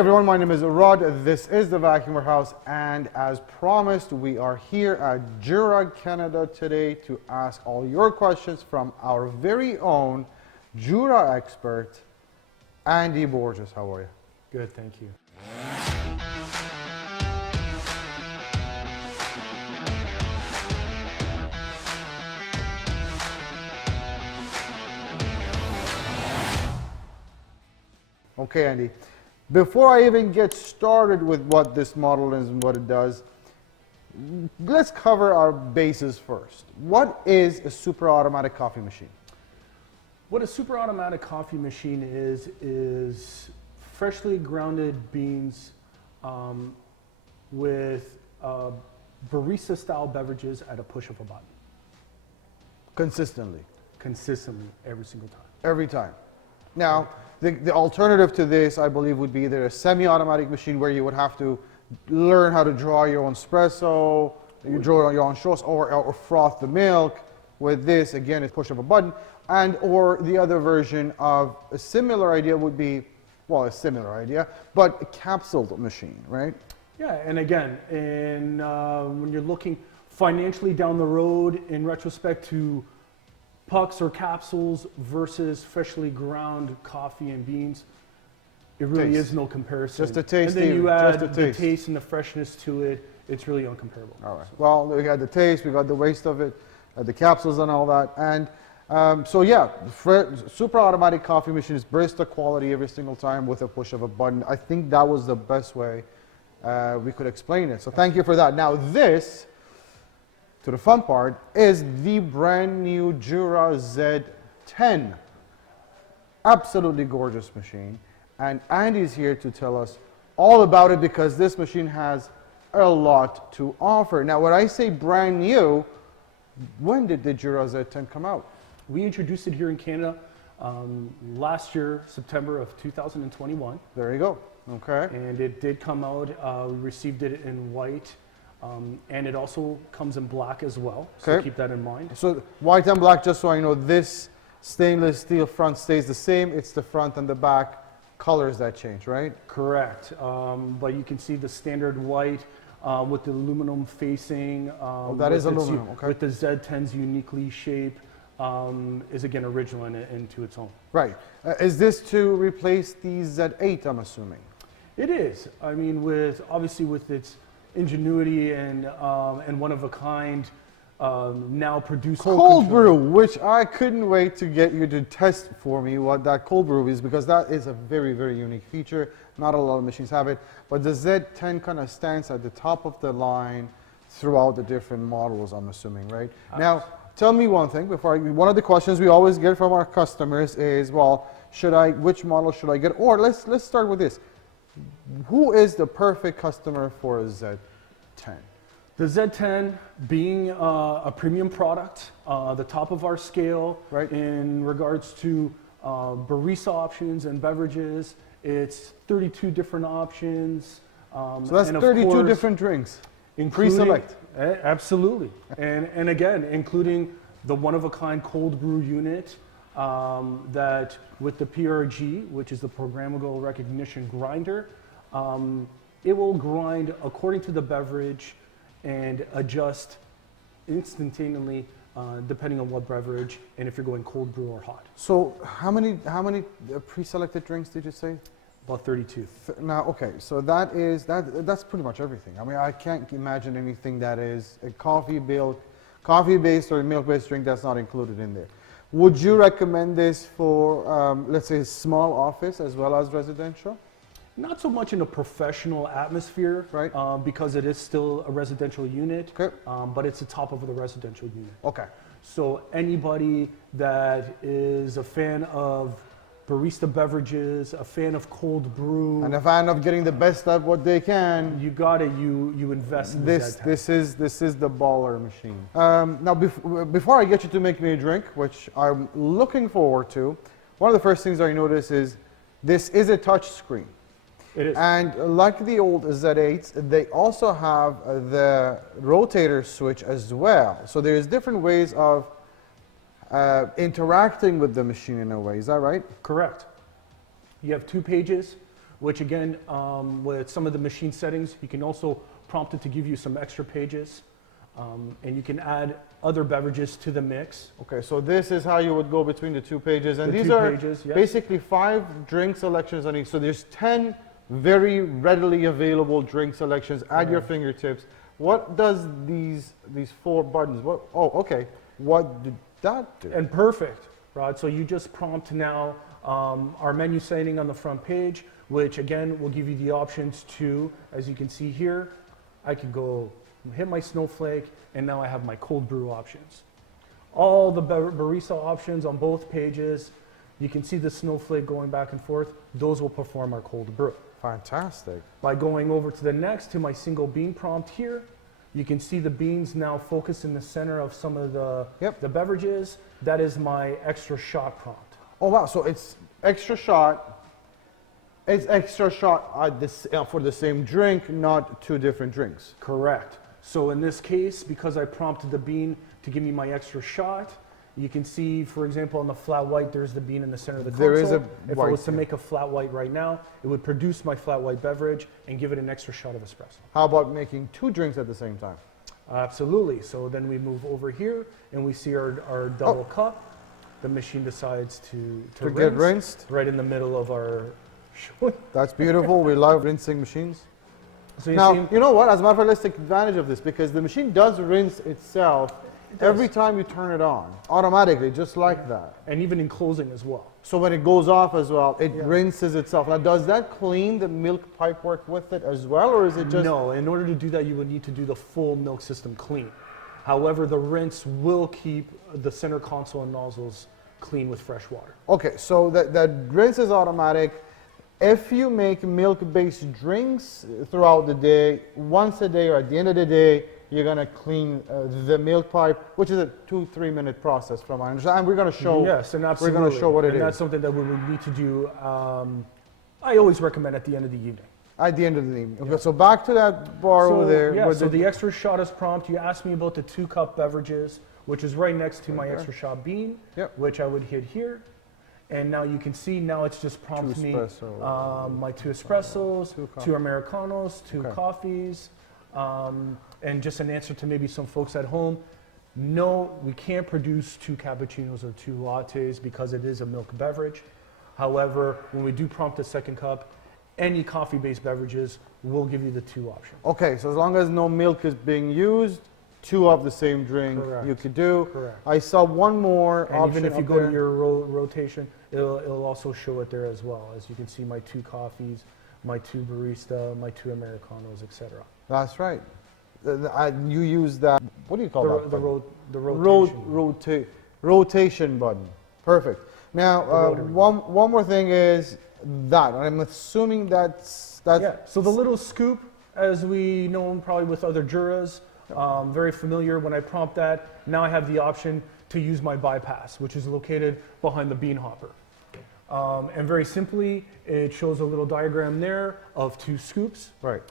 everyone, my name is Rod. This is the Vacuum Warehouse, and as promised, we are here at Jura, Canada today to ask all your questions from our very own Jura expert, Andy Borges. How are you? Good, thank you. Okay, Andy. Before I even get started with what this model is and what it does, let's cover our bases first. What is a super automatic coffee machine? What a super automatic coffee machine is freshly grounded beans with barista style beverages at a push of a button. Consistently? Consistently, every single time. Every time. Now, the alternative to this, I believe, would be either a semi-automatic machine where you would have to learn how to draw your own espresso, you draw your own shots, or froth the milk. With this, again, it's push of a button. And or the other version of a similar idea would be, well, a similar idea, but a capsuled machine, right? Yeah, and again, when you're looking financially down the road in retrospect to pucks or capsules versus freshly ground coffee and beans, it really is no comparison. Just a taste. And then you add the taste and the freshness to it, it's really uncomparable. All right. Well, we got the taste, we got the waste of it, the capsules and all that. And so yeah, super automatic coffee machine is barista quality every single time with a push of a button. I think that was the best way we could explain it. So thank you for that. Now this, to the fun part, is the brand new Jura Z10. Absolutely gorgeous machine. And Andy's here to tell us all about it because this machine has a lot to offer. Now, when I say brand new, when did the Jura Z10 come out? We introduced it here in Canada last year, September of 2021. There you go. Okay. And it did come out. We received it in white. And it also comes in black as well, so keep that in mind. So white and black, just so I know, this stainless steel front stays the same. It's the front and the back colors that change, right? Correct. But you can see the standard white with the aluminum facing. That is aluminum, okay. With the Z10's uniquely shape is again original into its own. Right. Is this to replace the Z8, I'm assuming? It is. I mean, obviously with its ingenuity and one of a kind now produced cold brew, which I couldn't wait to get you to test for me what that cold brew is, because that is a very, very unique feature. Not a lot of machines have it, but the Z10 kind of stands at the top of the line throughout the different models, I'm assuming, right? Now, tell me one thing before one of the questions we always get from our customers is, well, which model should I get? Or let's start with this. Who is the perfect customer for a Z10? The Z10 being a premium product, the top of our scale, right, in regards to barista options and beverages. It's 32 different options. So that's 32 different drinks, pre-select. Absolutely. And again, including the one-of-a-kind cold brew unit, that with the PRG, which is the programmable recognition grinder, it will grind according to the beverage and adjust instantaneously depending on what beverage and if you're going cold brew or hot. So how many pre-selected drinks did you say? About 32. Now, okay, so that's pretty much everything. I mean, I can't imagine anything that is a coffee-based or milk-based drink that's not included in there. Would you recommend this for, let's say, a small office as well as residential? Not so much in a professional atmosphere, right? Because it is still a residential unit, okay. But it's the top of the residential unit. Okay. So anybody that is a fan of barista beverages, a fan of cold brew, and a fan of getting the best of what they can, you got it. You invest in this. This is the baller machine. Now, before I get you to make me a drink, which I'm looking forward to, one of the first things I notice is this is a touch screen. It is. And like the old Z8s, they also have the rotator switch as well. So there's different ways of interacting with the machine in a way. Is that right? Correct. You have 2 pages which again, with some of the machine settings, you can also prompt it to give you some extra pages. And you can add other beverages to the mix. Okay, so this is how you would go between the 2 pages. And The these 2 are pages, yes. basically 5 drink selections on each. So there's 10 very readily available drink selections at your fingertips. What does these 4 buttons, okay. What did that do? And perfect, Rod. So you just prompt now our menu setting on the front page, which again will give you the options to, as you can see here, I can go hit my snowflake, and now I have my cold brew options. All the barista options on both pages. You can see the snowflake going back and forth. Those will perform our cold brew. Fantastic. By going over to the next, to my single bean prompt here, you can see the beans now focus in the center of some of the beverages. That is my extra shot prompt. Oh wow, so it's extra shot. It's extra shot for the same drink, not 2 different drinks. Correct. So in this case, because I prompted the bean to give me my extra shot, you can see, for example, on the flat white, there's the bean in the center of the console. There is a If white, I was to make a flat white right now, it would produce my flat white beverage and give it an extra shot of espresso. How about making 2 drinks at the same time? Absolutely. So then we move over here and we see our double cup. The machine decides to get rinsed. right in the middle of our That's beautiful. We love rinsing machines. So Now, you know what? As a matter of fact, let's take advantage of this because the machine does rinse itself every time you turn it on, automatically, just like that. And even in closing as well. So when it goes off as well, it rinses itself. Now, does that clean the milk pipework with it as well, or is it just... No, in order to do that, you would need to do the full milk system clean. However, the rinse will keep the center console and nozzles clean with fresh water. Okay, so that rinse is automatic. If you make milk-based drinks throughout the day, once a day or at the end of the day, you're going to clean the milk pipe, which is a 2-3 minute process from my understanding. And we're going to show. Yes, and absolutely. We're going to show what it is. And that's something that we would need to do. I always recommend at the end of the evening. At the end of the evening. Okay, so back to that bar over there. Yeah, so the extra shot is prompt. You asked me about the 2-cup beverages, which is right next to my extra shot bean, which I would hit here. And now you can see, now it's just prompts me my 2 espressos, 2 Americanos, 2 coffees, and just an answer to maybe some folks at home. No, we can't produce 2 cappuccinos or 2 lattes because it is a milk beverage. However, when we do prompt a 2nd cup, any coffee-based beverages will give you the 2 options. Okay, so as long as no milk is being used, 2 of the same drink you could do. Correct. I saw one more and option. Even if you go to your rotation, it'll also show it there as well. As you can see, my 2 coffees, my 2 barista, my 2 Americanos, etc. That's right. You use that, what do you call that? The rotation. Rotation button. Perfect. Now, one more thing is that. I'm assuming that's... Yeah, so the little scoop, as we know probably with other Juras, very familiar. When I prompt that, now I have the option to use my bypass, which is located behind the bean hopper. And very simply, it shows a little diagram there of 2 scoops. Right.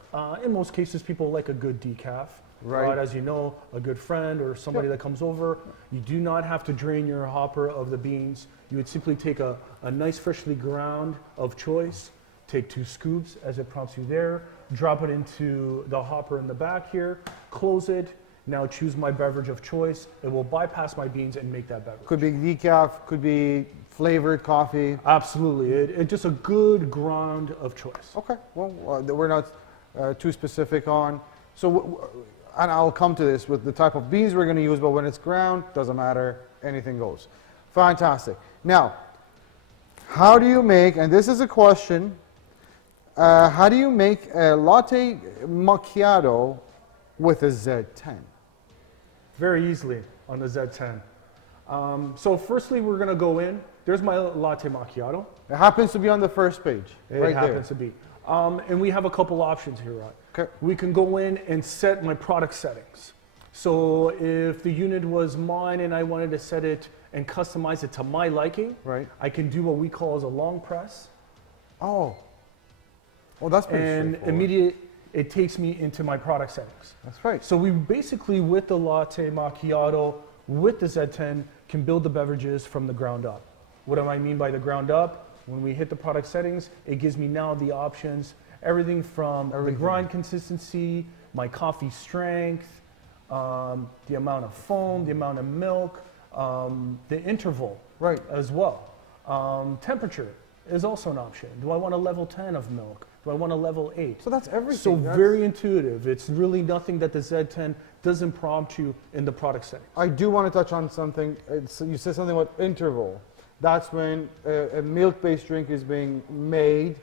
In most cases, people like a good decaf. Right. As you know, a good friend or somebody that comes over, you do not have to drain your hopper of the beans. You would simply take a nice freshly ground of choice, take 2 scoops as it prompts you there, drop it into the hopper in the back here, close it, now choose my beverage of choice. It will bypass my beans and make that beverage. Could be decaf, could be flavored coffee. Absolutely, it's just a good ground of choice. Okay, well, we're not too specific on. So, and I'll come to this with the type of beans we're going to use, but when it's ground, doesn't matter, anything goes. Fantastic. Now, how do you make, and this is a question, how do you make a latte macchiato with a Z10? Very easily on the Z10. So firstly, we're going to go in. There's my latte macchiato. It happens to be on the first page. It happens to be. And we have a couple options here, Rod. Okay. We can go in and set my product settings. So if the unit was mine and I wanted to set it and customize it to my liking, I can do what we call as a long press. Oh, that's pretty straightforward. And immediately it takes me into my product settings. That's right. So we basically, with the latte macchiato, with the Z10, can build the beverages from the ground up. What do I mean by the ground up? When we hit the product settings, it gives me now the options, everything from the grind consistency, my coffee strength, the amount of foam, the amount of milk, the interval as well. Temperature is also an option. Do I want a level 10 of milk? Do I want a level 8? So that's everything. So very intuitive. It's really nothing that the Z10 doesn't prompt you in the product settings. I do want to touch on something. You said something about interval. That's when a milk-based drink is being made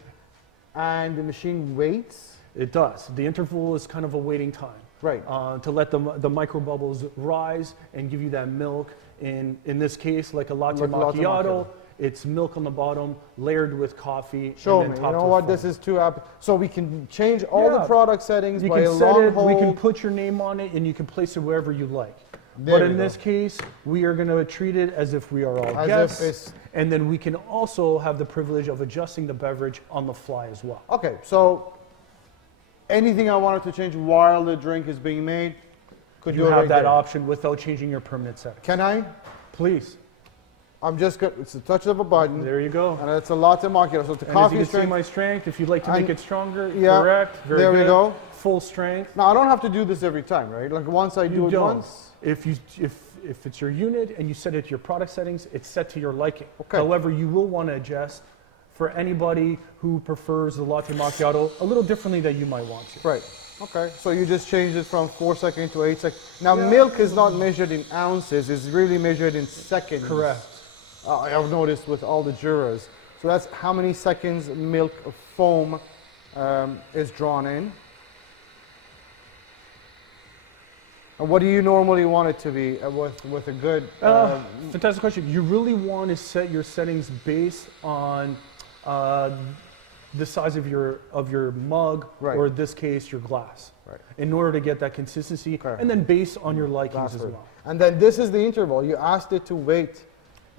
and the machine waits? It does. The interval is kind of a waiting time. Right. To let the micro bubbles rise and give you that milk. In this case, like a latte macchiato, it's milk on the bottom, layered with coffee. Show and me. then You know topped what? with This foam. is too apt. So we can change all the product settings You by can a set long it. hold. We can put your name on it, and you can place it wherever you like. There But we in go. this case, we are going to treat it as if we are all As guests, if it's- and then we can also have the privilege of adjusting the beverage on the fly as well. Okay, so anything I wanted to change while the drink is being made, could You do it have right that there. option without changing your permanent setting. Can I? Please. I'm just good. It's a touch of a button, There you go. and it's a latte macchiato. So it's a And as coffee you can see strength. my strength, if you'd like to make And- it stronger, yeah, correct. Very there we good. go. Full strength. Now I don't have to do this every time, right? Like once I do You it don't. once. If it's your unit and you set it to your product settings, it's set to your liking. Okay. However, you will want to adjust for anybody who prefers the latte macchiato a little differently than you might want to. Right. Okay. So you just changed it from 4 seconds to 8 seconds. Now milk is not measured in ounces; it's really measured in seconds. Correct. I've noticed with all the Juras. So that's how many seconds milk foam is drawn in. And what do you normally want it to be with a good? Fantastic question. You really want to set your settings based on the size of your mug, Right. or in this case, your glass, Right. in order to get that consistency, Okay. and then based on your likings as Glassware. well. And then this is the interval. You asked it to wait.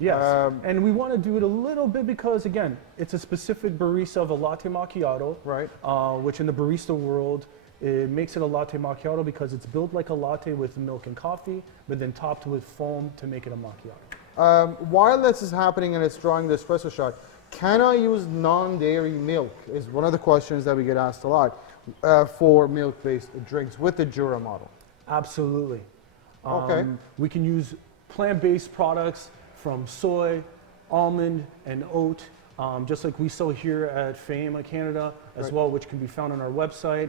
Yes, and we want to do it a little bit because, again, it's a specific barista of a latte macchiato, Right. which in the barista world, it makes it a latte macchiato because it's built like a latte with milk and coffee, but then topped with foam to make it a macchiato. While this is happening and it's drawing the espresso shot, can I use non-dairy milk? Is one of the questions that we get asked a lot for milk-based drinks with the Jura model. Absolutely. Okay. We can use plant-based products from soy, almond, and oat, just like we sell here at Fame Canada as Right. well, which can be found on our website.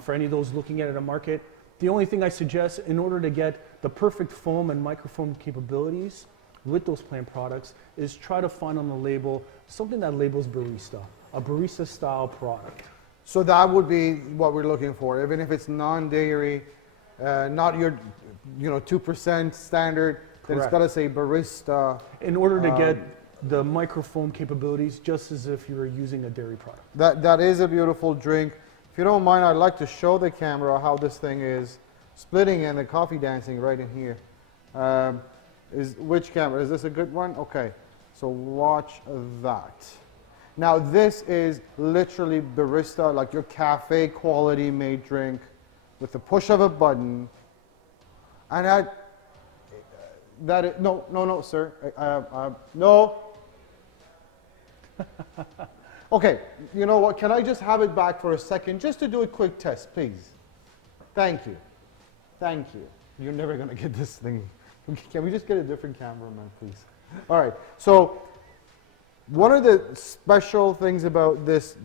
For any of those looking at it in market, the only thing I suggest in order to get the perfect foam and microfoam capabilities with those plant products is try to find on the label something that labels barista, a barista style product. So that would be what we're looking for, even if it's non-dairy, not your 2% standard, then it's Correct. got to say barista. In order to get the microfoam capabilities, just as if you were using a dairy product. That is a beautiful drink. If you don't mind, I'd like to show the camera how this thing is splitting and the coffee dancing right in here. Which camera? Is this a good one? Okay, so watch that. Now this is literally barista, like your cafe quality made drink with the push of a button. And no, sir. No. Okay, you know what? Can I just have it back for a second just to do a quick test, please? Thank you. Thank you. You're never going to get this thing. Can we just get a different cameraman, please? All right. So one of the special things about this,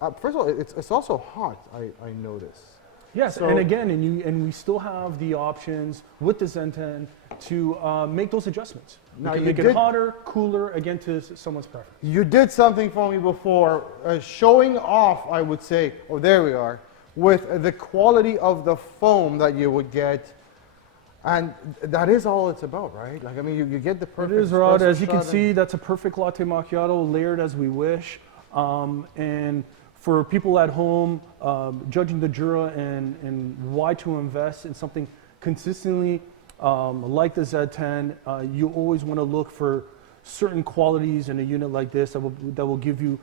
first of all, it's also hot, I notice. Yes, So- and again, and we still have the options with the Z10 to make those adjustments. Now, We can you make it did- hotter, cooler, again to someone's preference. You did something for me before, showing off, I would say, oh, there we are, with the quality of the foam that you would get. And that is all it's about, right? Like, I mean, you get the It perfect is, Rod. espresso As you can shot see, that's a perfect latte macchiato, layered as we wish. And for people at home, judging the Jura and why to invest in something consistently like the Z10, you always want to look for certain qualities in a unit like this that will give you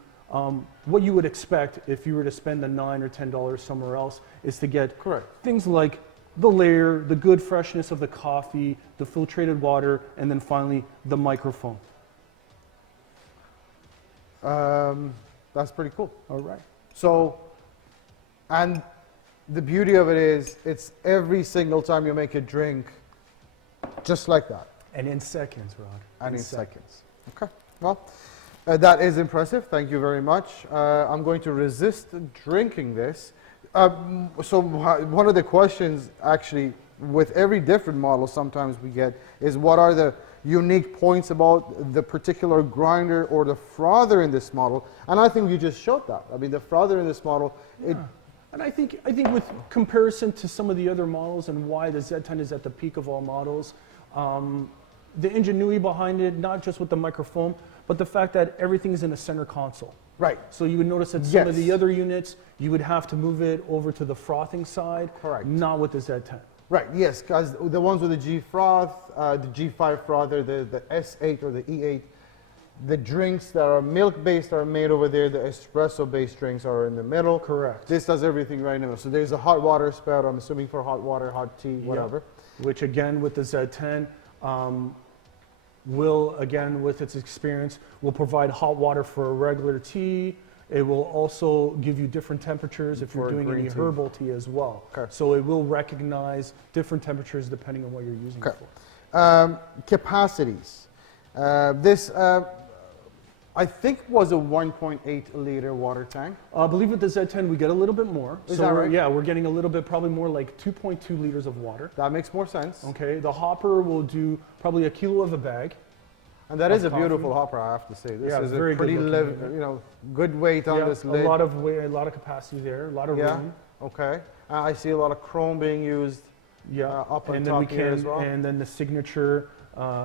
what you would expect if you were to spend the $9 or $10 somewhere else, is to get Correct. things like the layer, the good freshness of the coffee, the filtrated water, and then finally the microfoam. That's pretty cool. All right. So, and the beauty of it is, it's every single time you make a drink, just like that. And in seconds, Rod. And in seconds. Okay, well, that is impressive. Thank you very much. I'm going to resist drinking this. One of the questions, actually, with every different model sometimes we get is what are the unique points about the particular grinder or the frother in this model? And I think you just showed that. I mean, the frother in this model, And I think with comparison to some of the other models and why the Z10 is at the peak of all models, the ingenuity behind it, not just with the microfoam, but the fact that everything's in a center console. right. So you would notice that some of the Yes. other units, you would have to move it over to the frothing side. Correct. Not with the Z10. Right, yes, because the ones with the G froth, the G5 frother, the S8 or the E8, the drinks that are milk-based are made over there, the espresso-based drinks are in the middle. Correct. This does everything right in the middle. So there's a hot water spout, I'm assuming for hot water, hot tea, whatever. Which again, with the Z10, will, again, with its experience, will provide hot water for a regular tea. It will also give you different temperatures if For you're a doing green any tea. herbal tea as well. Okay. So it will recognize different temperatures depending on what you're using Okay. it for. Capacities. This, I think, was a 1.8 liter water tank. I believe with the Z10 we get a little bit more. Is so that right? Yeah, we're getting a little bit, probably more like 2.2 liters of water. That makes more sense. Okay, the hopper will do probably 1 kilo of a bag. And that is a Of coffee. beautiful hopper, I have to say. This Yeah, is a very pretty, good looking, good weight on Yeah, this a lid. lot of weight, a lot of capacity there, a lot of Yeah. room. Okay. I see a lot of chrome being used. Yeah, Up on and then we top here can, as well. and then the signature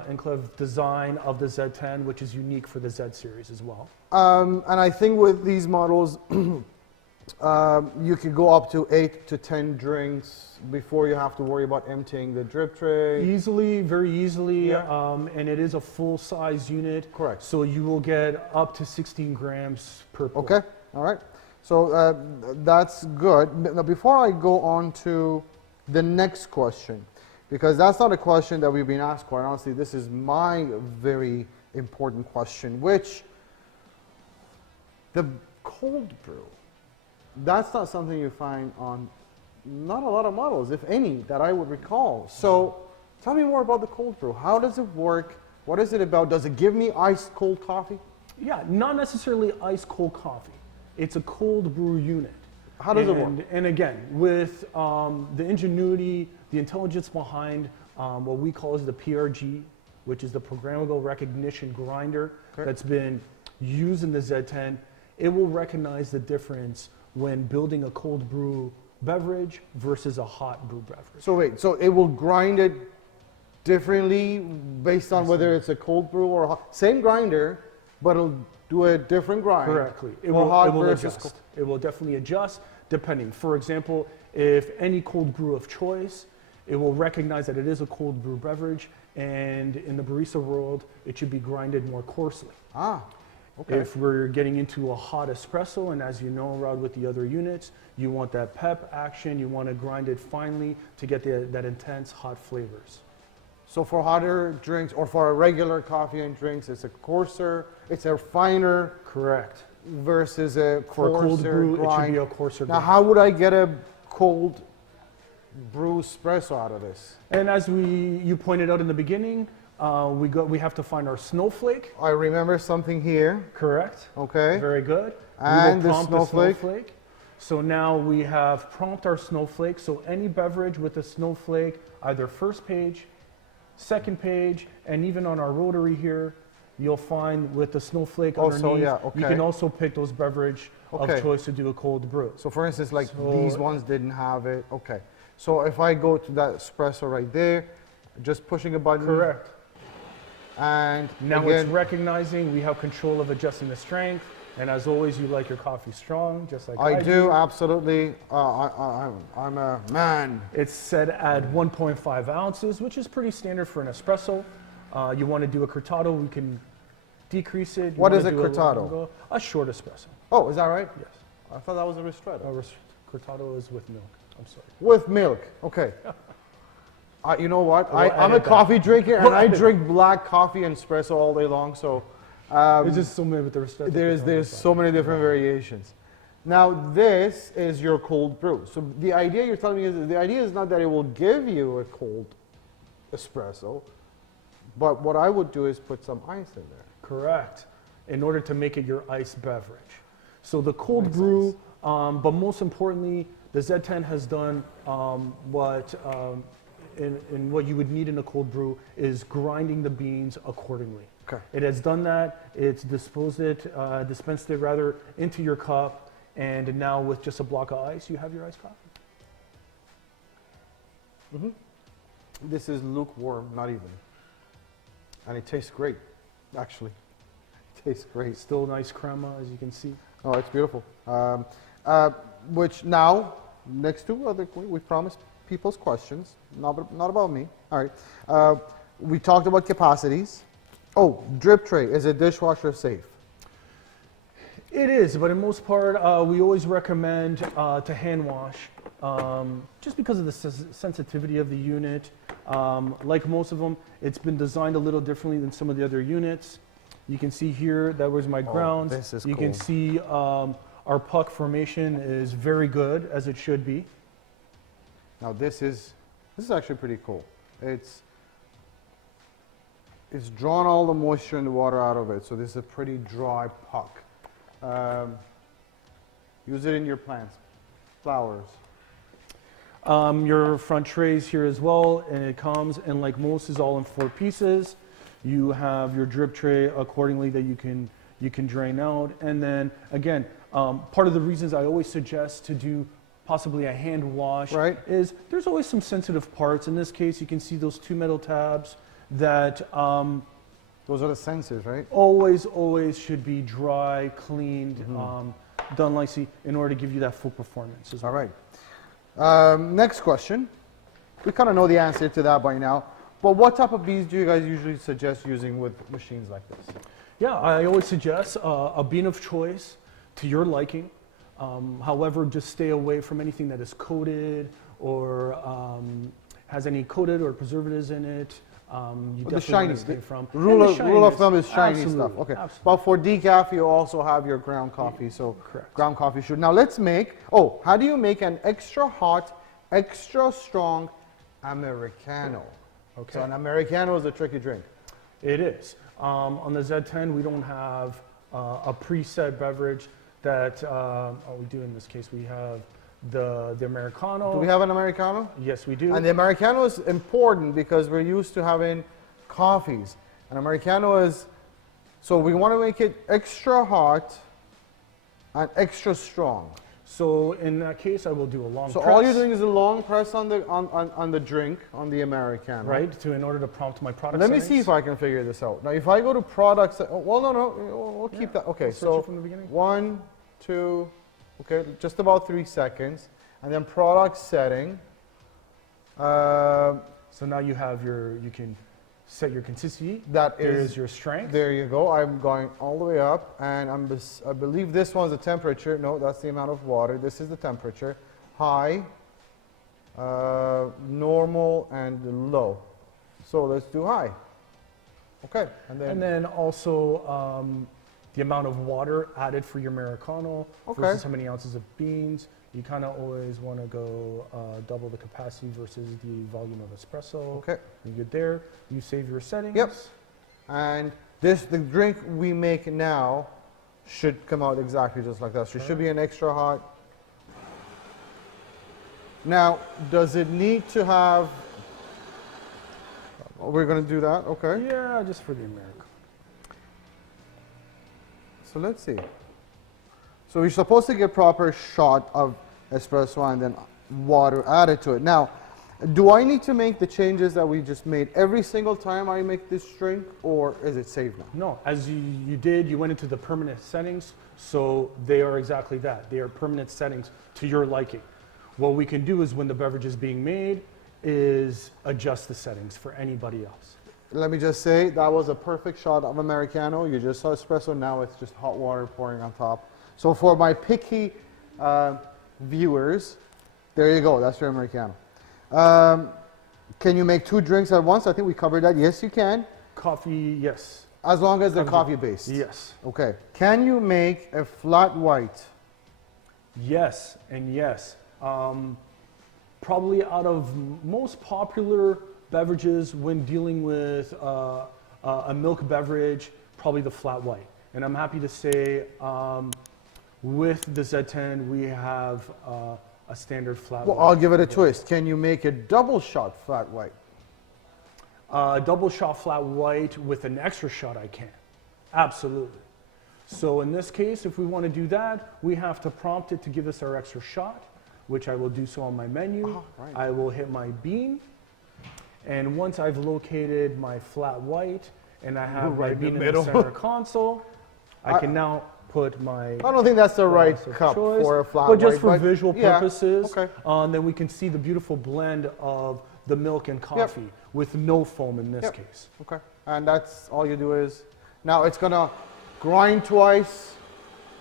enclave design of the Z10, which is unique for the Z series as well. And I think with these models, you could go up to 8 to 10 drinks before you have to worry about emptying the drip tray. Easily, very easily, Yeah. and it is a full-size unit. Correct. So you will get up to 16 grams per pour. Okay, all right. So that's good. Now, before I go on to the next question, because that's not a question that we've been asked, quite honestly, this is my very important question, which the cold brew, that's not something you find on not a lot of models, if any, that I would recall. So tell me more about the cold brew. How does it work? What is it about? Does it give me ice cold coffee? Yeah, not necessarily ice cold coffee. It's a cold brew unit. How does it work? And again, with the ingenuity, the intelligence behind what we call as the PRG, which is the programmable recognition grinder that's been used in the Z10, it will recognize the difference when building a cold brew beverage versus a hot brew beverage. So wait, so it will grind it differently based on whether it's a cold brew or a hot, same grinder, but it'll do a different grind. Correctly. It for will, hot it will versus adjust. cold. It will definitely adjust depending. For example, if any cold brew of choice, it will recognize that it is a cold brew beverage, and in the barista world, it should be grinded more coarsely. Ah, okay. If we're getting into a hot espresso, and as you know, Rod, with the other units, you want that pep action, you want to grind it finely to get that intense hot flavors. So for hotter drinks or for a regular coffee and drinks, it's a coarser, it's a finer Correct. versus a For a coarser cold brew, it should grind. be a coarser Now, grind. how would I get a cold brew espresso out of this? And as you pointed out in the beginning, we have to find our snowflake. I remember something here. Correct. Okay. Very good. And we the will prompt snowflake. So now we have prompt our snowflake. So any beverage with a snowflake, either first page, second page, and even on our rotary here, you'll find with the snowflake Also, underneath, yeah, you okay. can also pick those beverage Okay. of choice to do a cold brew. So for instance, like So- these ones didn't have it. Okay. So if I go to that espresso right there, just pushing a button. Correct. And Now again, it's recognizing we have control of adjusting the strength. And as always, you like your coffee strong, just like I do, absolutely. I'm a man. It's set at 1.5 ounces, which is pretty standard for an espresso. You want to do a cortado, we can decrease it. You What wanna is a do little cortado? longer, A short espresso, Oh, is that right? yes. I thought that was a ristretto. Cortado is with milk, I'm sorry. With milk. Okay. You know what? We'll I'm a edit that. coffee drinker and We'll I edit drink black coffee and espresso all day long. So There's just so many with the respect. There's so many different variations. Now this is your cold brew. So the idea you're telling me is the idea is not that it will give you a cold espresso, but what I would do is put some ice in there. Correct. In order to make it your iced beverage. So the cold brew, but most importantly, the Z10 has done what in what you would need in a cold brew is grinding the beans accordingly. Okay. It has done that. It's dispensed it rather into your cup, and now with just a block of ice, you have your iced coffee. This is lukewarm, not even, and it tastes great. Actually, it tastes great. Still nice crema, as you can see. Oh, it's beautiful. Which now, next to other, we promised people's questions, not about me. All right. We talked about capacities. Oh, drip tray. Is a dishwasher safe? It is, but in most part, we always recommend to hand wash, just because of the sensitivity of the unit. Like most of them, it's been designed a little differently than some of the other units. You can see here, that was my grounds. This is You cool. can see our puck formation is very good, as it should be. Now this is actually pretty cool. It's drawn all the moisture and the water out of it, so this is a pretty dry puck. Use it in your plants, flowers. Your front trays here as well, and it comes, and like most, is all in 4 pieces. You have your drip tray accordingly that you can drain out, and then again, part of the reasons I always suggest to do possibly a hand wash is there's always some sensitive parts. In this case, you can see those 2 metal tabs that Those are the sensors, right? always should be dry, cleaned, done nicely in order to give you that full performance as well. All right. Next question. We kind of know the answer to that by now, but what type of beans do you guys usually suggest using with machines like this? Yeah, I always suggest a bean of choice to your liking. However, just stay away from anything that is coated or has any coated or preservatives in it. You The definitely shiny. want to stay from. Rule And of thumb is shiny Absolutely, stuff. Okay. absolutely. But for decaf, you also have your ground coffee. So Correct. ground coffee should. Now let's make. Oh, how do you make an extra hot, extra strong Americano? Okay. So an Americano is a tricky drink. It is. On the Z10, we don't have a preset beverage that we do in this case. We have the Americano. Do we have an Americano? Yes, we do. And the Americano is important because we're used to having coffees. An Americano is, so we want to make it extra hot and extra strong. So in that case, I will do a long So press. all you're doing is a long press on the drink, on the Americano. right, in order to prompt my product Let me settings. see if I can figure this out. Now, if I go to products, well, no, we'll keep that. Okay, search so it from the beginning. 1, 2, okay, just about 3 seconds, and then product setting. So now you have you can set your consistency. That There's is your strength. There you go. I'm going all the way up, and I believe this one's the temperature. No, that's the amount of water. This is the temperature. High, normal, and low. So let's do high. Okay, And then also the amount of water added for your Americano versus how many ounces of beans. You kind of always want to go double the capacity versus the volume of espresso. Okay. You're good there. You save your settings. Yep. And the drink we make now should come out exactly just like that. So it should be an extra hot. Now, does it need to have? Oh, we're going to do that, okay. Yeah, just for the Americano. So let's see. So we're supposed to get proper shot of espresso and then water added to it. Now, do I need to make the changes that we just made every single time I make this drink, or is it safe now? No, as you did, you went into the permanent settings, so they are exactly that. They are permanent settings to your liking. What we can do is when the beverage is being made is adjust the settings for anybody else. Let me just say, that was a perfect shot of Americano. You just saw espresso, now it's just hot water pouring on top. So for my picky viewers, there you go, that's your Americano. Can you make 2 drinks at once? I think we covered that. Yes, you can. Coffee, yes. As long as they're coffee based. Yes. Okay. Can you make a flat white? Yes and yes. Probably out of most popular beverages when dealing with a milk beverage, probably the flat white. And I'm happy to say with the Z10, we have a standard flat Well, white. I'll give it a twist. Can you make a double shot flat white? Double shot flat white with an extra shot, I can. Absolutely. So in this case, if we want to do that, we have to prompt it to give us our extra shot, which I will do so on my menu. Oh, right. I will hit my bean. And once I've located my flat white and I have my Right in the bean in the middle. center console, I can now put my I don't think that's the right glass of cup choice, for a flat but just white, for visual yeah, purposes, okay. then we can see the beautiful blend of the milk and coffee with no foam in this Yep. case. Okay. And that's all you do is, now it's gonna grind twice,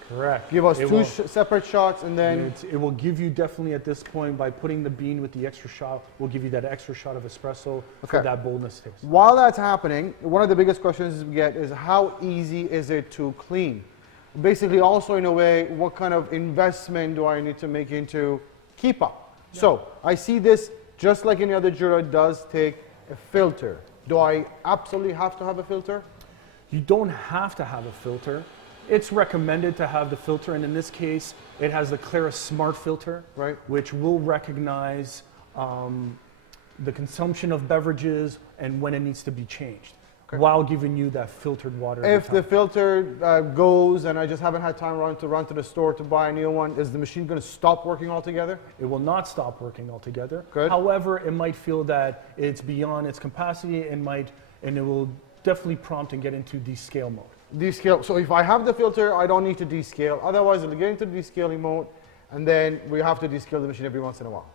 Correct. give us It two will- separate shots, and then It will give you definitely at this point, by putting the bean with the extra shot, will give you that extra shot of espresso for Okay. that boldness taste. while that's happening, one of the biggest questions we get is how easy is it to clean? Basically, also in a way, what kind of investment do I need to make into keep up? So I see this, just like any other Jura, does take a filter. Do I absolutely have to have a filter? You don't have to have a filter. It's recommended to have the filter, and in this case, it has the Clara Smart filter, Right. which will recognize the consumption of beverages and when it needs to be changed, while giving you that filtered water. every If the time. filter goes and I just haven't had time to run to the store to buy a new one, is the machine going to stop working altogether? It will not stop working altogether. Good. However, it might feel that it's beyond its capacity and it will definitely prompt and get into descale mode. Descale. So if I have the filter, I don't need to descale. Otherwise, it'll get into the descaling mode, and then we have to descale the machine every once in a while.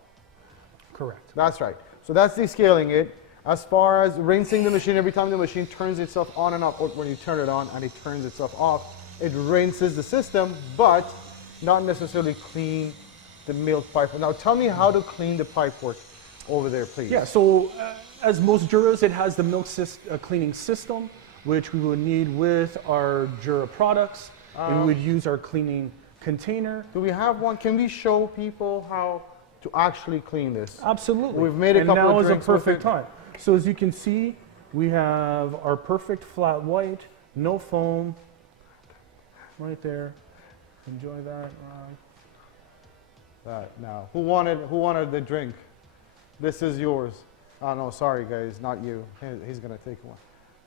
Correct. That's right. So that's descaling it. As far as rinsing the machine, every time the machine turns itself on and off, or when you turn it on and it turns itself off, it rinses the system, but not necessarily clean the milk pipe. Now tell me how to clean the pipe work over there, please. Yeah, so as most Juras, it has the milk cleaning system, which we would need with our Jura products. And we would use our cleaning container. Do we have one? Can we show people how to actually clean this? Absolutely. We've made a and couple now of is a drinks with perfect it. time. So as you can see, we have our perfect flat white, no foam, right there. Enjoy that, Ron. Now, who wanted the drink? This is yours. Oh no, sorry guys, not you. He's gonna take one.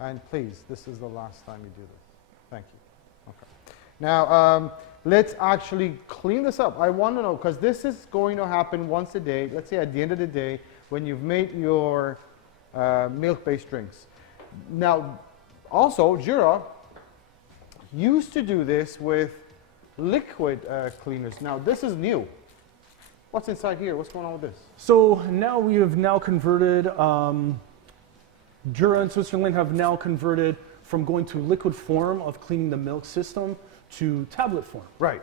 And please, this is the last time you do this. Thank you. Okay. Now, let's actually clean this up. I want to know, because this is going to happen once a day. Let's say at the end of the day, when you've made your milk-based drinks. Now, also, Jura used to do this with liquid cleaners. Now, this is new. What's inside here? What's going on with this? So now we have now converted, Jura and Switzerland have now converted from going to liquid form of cleaning the milk system to tablet form. Right.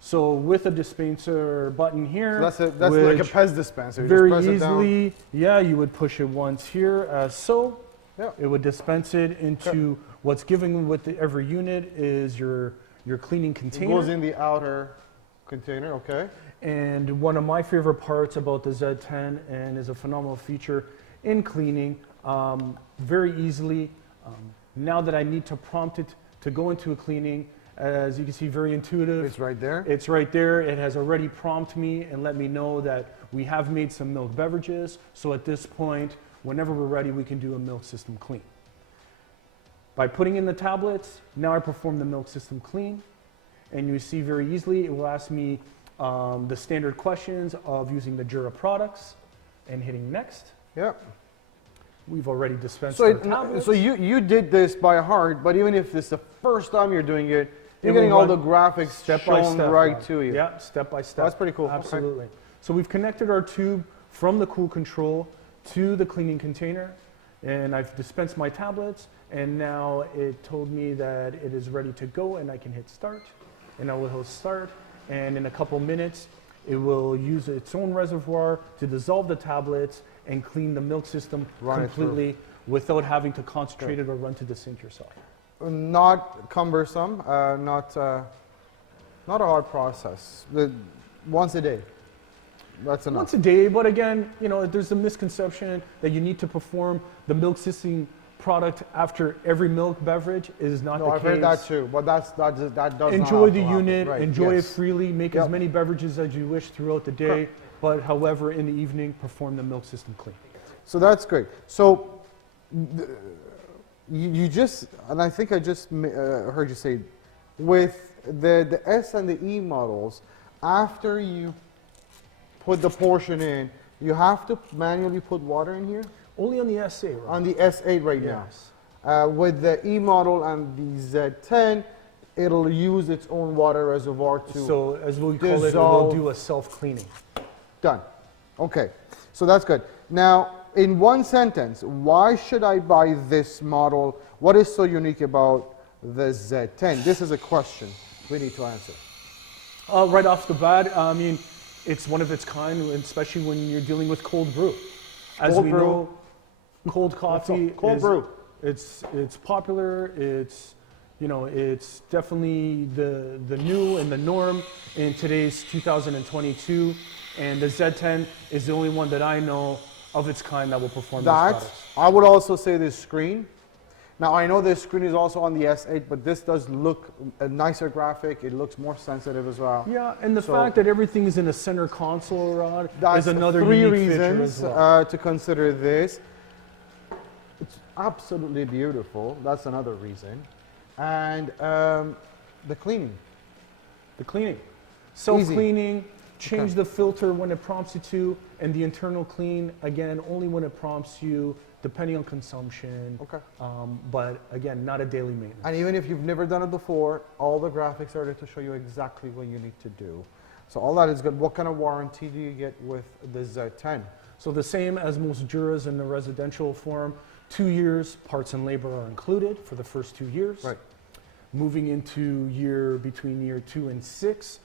So with a dispenser button here, So that's like a which Pez dispenser. You very just press it down. easily, yeah, you would push it once here as so. Yeah. It would dispense it into what's given with every unit is your cleaning It container. goes in the outer container, okay. And one of my favorite parts about the Z10 and is a phenomenal feature in cleaning, very easily. Now that I need to prompt it to go into a cleaning, as you can see, very intuitive. It's right there. It's right there. It has already prompted me and let me know that we have made some milk beverages. So at this point, whenever we're ready, we can do a milk system clean. By putting in the tablets, now I perform the milk system clean. And you see very easily, it will ask me the standard questions of using the Jura products and hitting next. Yeah. We've already dispensed So, our tablets. so you did this by heart, but even if this is the first time you're doing it, you're It getting will all the run graphics step by shown step, right Ron. to you. Yeah, step by step. That's pretty cool. Okay. Absolutely. So we've connected our tube from the cool control to the cleaning container, and I've dispensed my tablets, and now it told me that it is ready to go, and I can hit start, and I will hit start, and in a couple minutes, it will use its own reservoir to dissolve the tablets and clean the milk system Run it through. completely without having to concentrate it or run to the sink yourself. not cumbersome, not a hard process. Once a day, that's enough. Once a day, but again, you know, there's a misconception that you need to perform the milk sifting product after every milk beverage. Is not the case. I've heard that too, but that does Enjoy not the have to unit, happen. Right, enjoy yes. it freely, make as many beverages as you wish throughout the day, Correct. but however, in the evening, perform the milk system clean. So that's great. So you just, and I think I just heard you say, with the S and the E models, after you put the portion in, you have to manually put water in here? Only on the S8, right? On the S8 right Yes. now. With the E model and the Z10, it'll use its own water reservoir to So as we call it, it will dissolve. do a self-cleaning. Done. Okay, so that's good. Now, in one sentence, why should I buy this model? What is so unique about the Z10? This is a question we need to answer. Right off the bat, I mean, it's one of its kind, especially when you're dealing with cold brew. As Cold we brew. know, cold coffee Cold is, brew. It's popular. It's, you know, it's definitely the new and the norm in today's 2022. And the Z10 is the only one that I know of its kind that will perform these That, products. I would also say this screen. Now, I know this screen is also on the S8, but this does look a nicer graphic. It looks more sensitive as well. Yeah, and the So- fact that everything is in a center console, Rod, That's is another three unique feature reasons as well. to consider this. It's absolutely beautiful. That's another reason. And the cleaning. The cleaning. Self-cleaning, change Okay. the filter when it prompts you to, and the internal clean, again, only when it prompts you, depending on consumption. Okay. But again, not a daily maintenance. And even if you've never done it before, all the graphics are there to show you exactly what you need to do. So all that is good. What kind of warranty do you get with the Z10? So the same as most Juras in the residential form, 2 years, parts and labor are included for the first 2 years. Right. Moving into between year 2 and 6,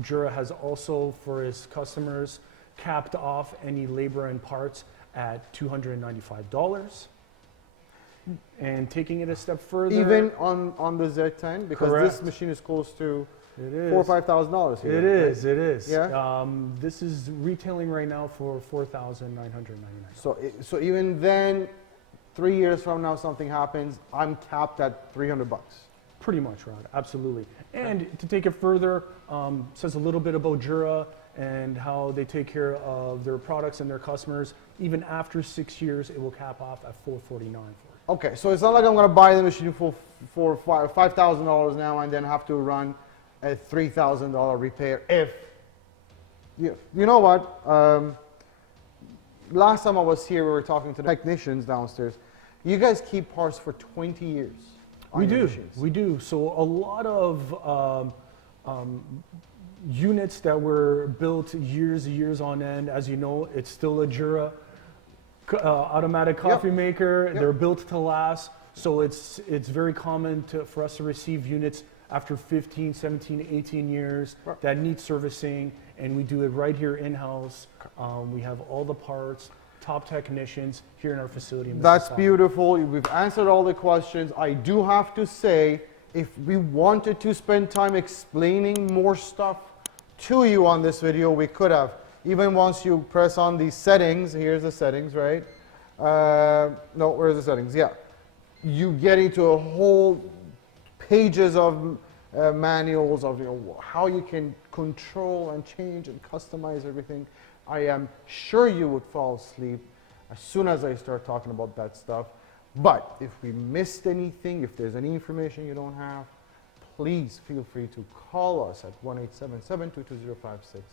Jura has also, for its customers, capped off any labor and parts at $295. And taking it a step further, Even on the Z10, because this Correct. machine is close to it is. $4,000 or $5,000 here. It is. It is. Yeah? This is retailing right now for $4,999. So even then, 3 years from now, something happens, I'm capped at $300. Pretty much, Rod. Absolutely. And to take it further, says a little bit about Jura and how they take care of their products and their customers. Even after 6 years, it will cap off at $449 for it. Okay, so it's not like I'm going to buy the machine for $5,000 now and then have to run a $3,000 repair. If you know what, last time I was here, we were talking to the technicians downstairs. You guys keep parts for 20 years. We on your do. machines. We do. So a lot of units that were built years on end. As you know, it's still a Jura automatic coffee maker. Yep. They're built to last. So it's very common for us to receive units after 15, 17, 18 years Right. that need servicing, and we do it right here in-house. We have all the parts, top technicians here in our facility in That's Mississauga. beautiful. We've answered all the questions. I do have to say, if we wanted to spend time explaining more stuff to you on this video, we could have. Even once you press on the settings, here's the settings, right? No, where's the settings? Yeah. You get into a whole pages of manuals of how you can control and change and customize everything. I am sure you would fall asleep as soon as I start talking about that stuff. But if we missed anything, if there's any information you don't have, please feel free to call us at 1-877-220-5656.